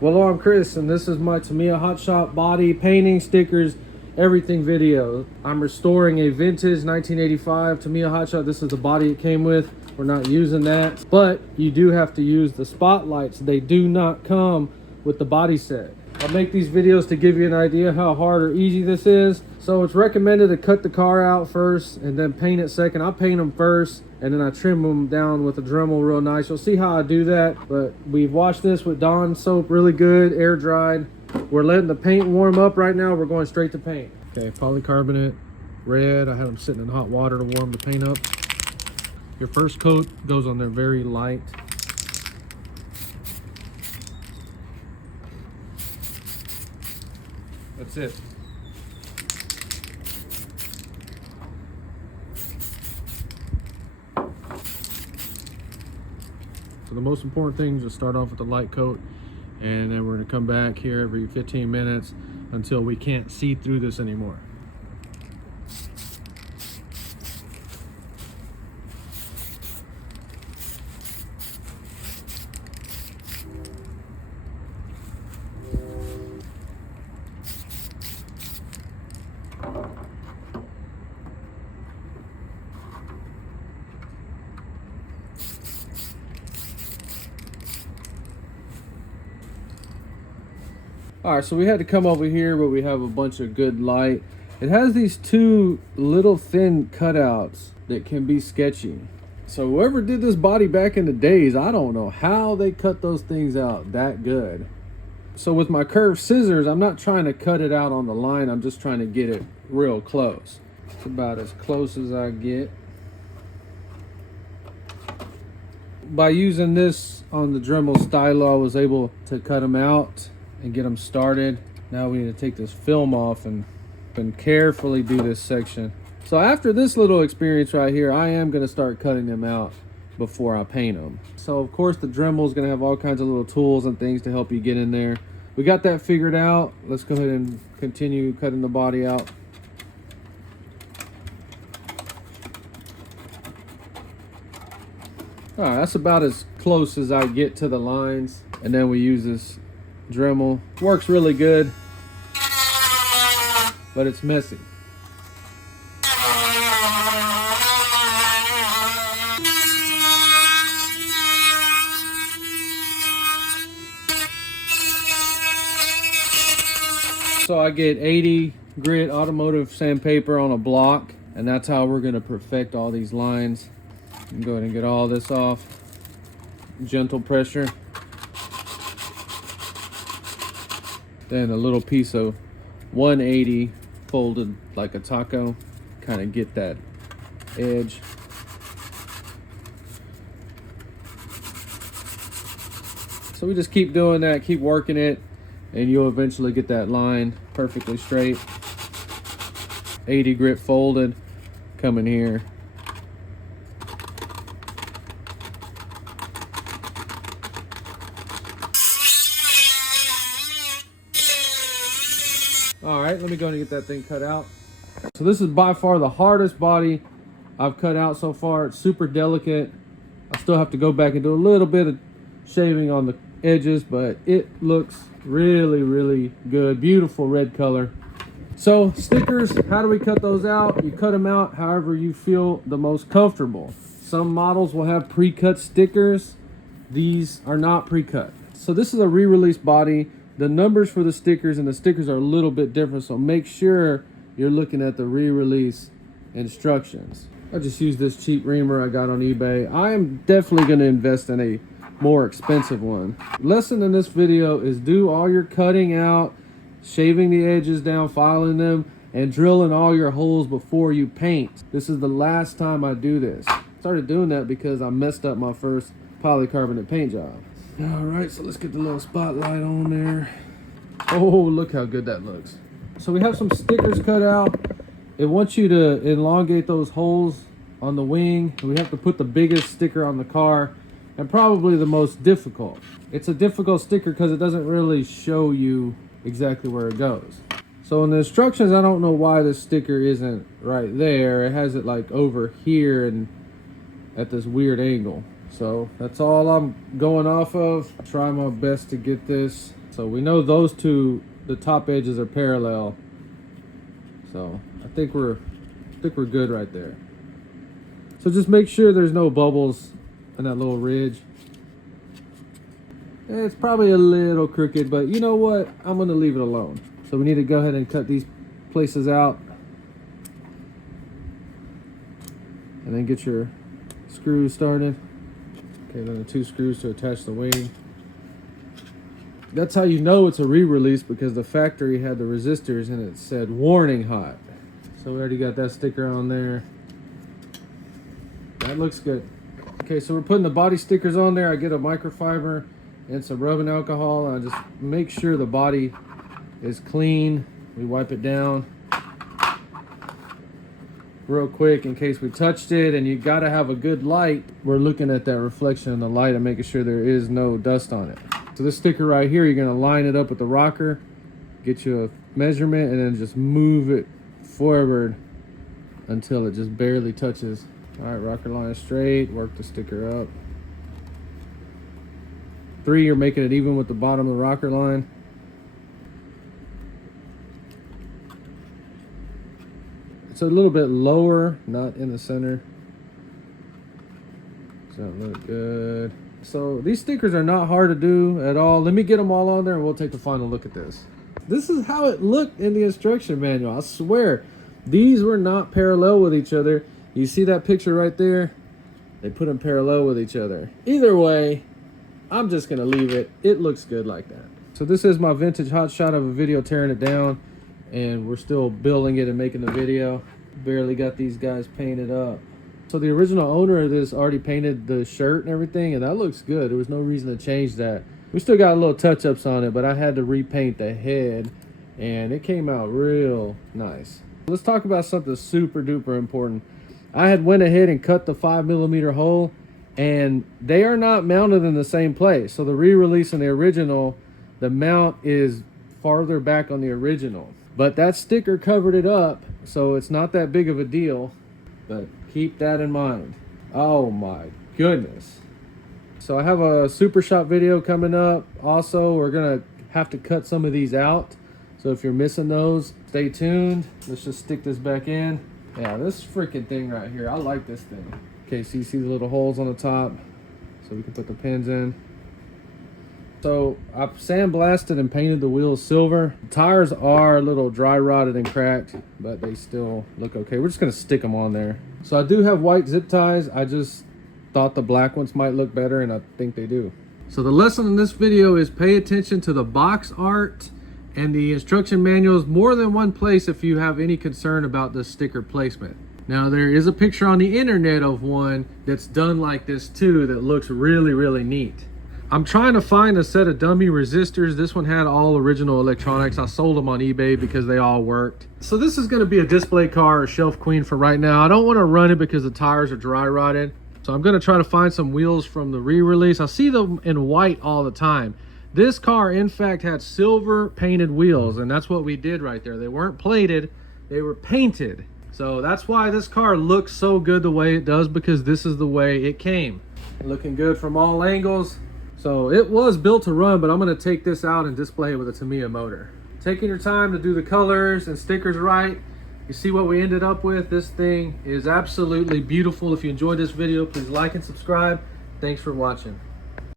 Well, hello, I'm Chris, and this is my Tamiya HOTSHOT body painting, stickers, everything video. I'm restoring a vintage 1985 Tamiya HOTSHOT. This is the body it came with. We're not using that, but you do have to use the spotlights. They do not come with the body set. I'll make these videos to give you an idea how hard or easy this is. So it's recommended to cut the car out first and then paint it second. I'll paint them first and then I trim them down with a Dremel real nice. You'll see how I do that, but we've washed this with Dawn soap really good, air dried. We're letting the paint warm up right now. We're going straight to paint. Okay, polycarbonate red. I had them sitting in hot water to warm the paint up. Your first coat goes on there very light. That's it. So the most important thing is to start off with a light coat, and then we're going to come back here every 15 minutes until we can't see through this anymore. All right, so we had to come over here where we have a bunch of good light. It has these two little thin cutouts that can be sketchy. So whoever did this body back in the days, I don't know how they cut those things out that good. So with my curved scissors, I'm not trying to cut it out on the line. I'm just trying to get it real close. It's about as close as I get. By using this on the Dremel stylo, I was able to cut them out and get them started. Now we need to take this film off and carefully do this section. So after this little experience right here, I am going to start cutting them out before I paint them. So of course the Dremel is going to have all kinds of little tools and things to help you get in there. We got that figured out. Let's go ahead and continue cutting the body out. All right, that's about as close as I get to the lines, and then we use this Dremel. Works really good, but it's messy. So I get 80 grit automotive sandpaper on a block, and that's how we're going to perfect all these lines. Go ahead and get all this off. Gentle pressure. Then a little piece of 180 folded like a taco, kind of get that edge. So we just keep doing that, keep working it, and you'll eventually get that line perfectly straight. 80 grit folded, coming here. All right, let me go and get that thing cut out. So this is by far the hardest body I've cut out so far. It's super delicate. I still have to go back and do a little bit of shaving on the edges, but it looks really, really good. Beautiful red color. So stickers, how do we cut those out? You cut them out however you feel the most comfortable. Some models will have pre-cut stickers. These are not pre-cut. So this is a re-release body. The numbers for the stickers and the stickers are a little bit different, so make sure you're looking at the re-release instructions. I just used this cheap reamer I got on eBay. I am definitely going to invest in a more expensive one. Lesson in this video is do all your cutting out, shaving the edges down, filing them, and drilling all your holes before you paint. This is the last time I do this. I started doing that because I messed up my first polycarbonate paint job. All right, so let's get the little spotlight on there. Oh, look how good that looks. So we have some stickers cut out. It wants you to elongate those holes on the wing. We have to put the biggest sticker on the car, and probably the most difficult. It's a difficult sticker because it doesn't really show you exactly where it goes. So in the instructions, I don't know why this sticker isn't right there. It has it like over here and at this weird angle. So that's all I'm going off of. Try my best to get this So we know those two, the top edges are parallel. So I think we're good right there. So just make sure there's no bubbles in that little ridge. It's probably a little crooked, but you know what? I'm gonna leave it alone. So we need to go ahead and cut these places out. And then get your screws started. Okay, then the 2 screws to attach the wing. That's how you know it's a re-release, because the factory had the resistors and it said warning hot. So we already got that sticker on there. That looks good. Okay, so we're putting the body stickers on there. I get a microfiber and some rubbing alcohol. I just make sure the body is clean. We wipe it down real quick in case we touched it, and you got to have a good light. We're looking at that reflection in the light and making sure there is no dust on it. So this sticker right here, you're going to line it up with the rocker, get you a measurement, and then just move it forward until it just barely touches. All right, rocker line straight, work the sticker up. 3, you're making it even with the bottom of the rocker line. It's a little bit lower, not in the center. Doesn't look good. So these stickers are not hard to do at all. Let me get them all on there and we'll take the final look at this. This is how it looked in the instruction manual. I swear, these were not parallel with each other. You see that picture right there? They put them parallel with each other. Either way, I'm just gonna leave it. It looks good like that. So this is my vintage hot shot of a video tearing it down, and we're still building it and making the video. Barely got these guys painted up. So the original owner of this already painted the shirt and everything, and that looks good. There was no reason to change that. We still got a little touch-ups on it, but I had to repaint the head, and it came out real nice. Let's talk about something super duper important. I had went ahead and cut the 5mm hole, and they are not mounted in the same place. So the re-release and the original, the mount is farther back on the original. But that sticker covered it up, so it's not that big of a deal. But keep that in mind. Oh my goodness. So I have a super shot video coming up. Also, we're gonna have to cut some of these out. So if you're missing those, stay tuned. Let's just stick this back in. Yeah, this freaking thing right here, I like this thing. Okay, so you see the little holes on the top, so we can put the pins in. So I've sandblasted and painted the wheels silver. The tires are a little dry rotted and cracked, but they still look okay. We're just gonna stick them on there. So I do have white zip ties. I just thought the black ones might look better, and I think they do. So the lesson in this video is pay attention to the box art and the instruction manuals more than one place if you have any concern about the sticker placement. Now there is a picture on the internet of one that's done like this too that looks really, really neat. I'm trying to find a set of dummy resistors. This one had all original electronics. I sold them on eBay because they all worked. So this is going to be a display car or shelf queen for right now. I don't want to run it because the tires are dry rotted. So I'm going to try to find some wheels from the re-release. I see them in white all the time. This car, in fact, had silver painted wheels, and that's what we did right there. They weren't plated, they were painted. So that's why this car looks so good the way it does, because this is the way it came. Looking good from all angles. So it was built to run, but I'm going to take this out and display it with a Tamiya motor. Taking your time to do the colors and stickers right. You see what we ended up with. This thing is absolutely beautiful. If you enjoyed this video, please like and subscribe. Thanks for watching.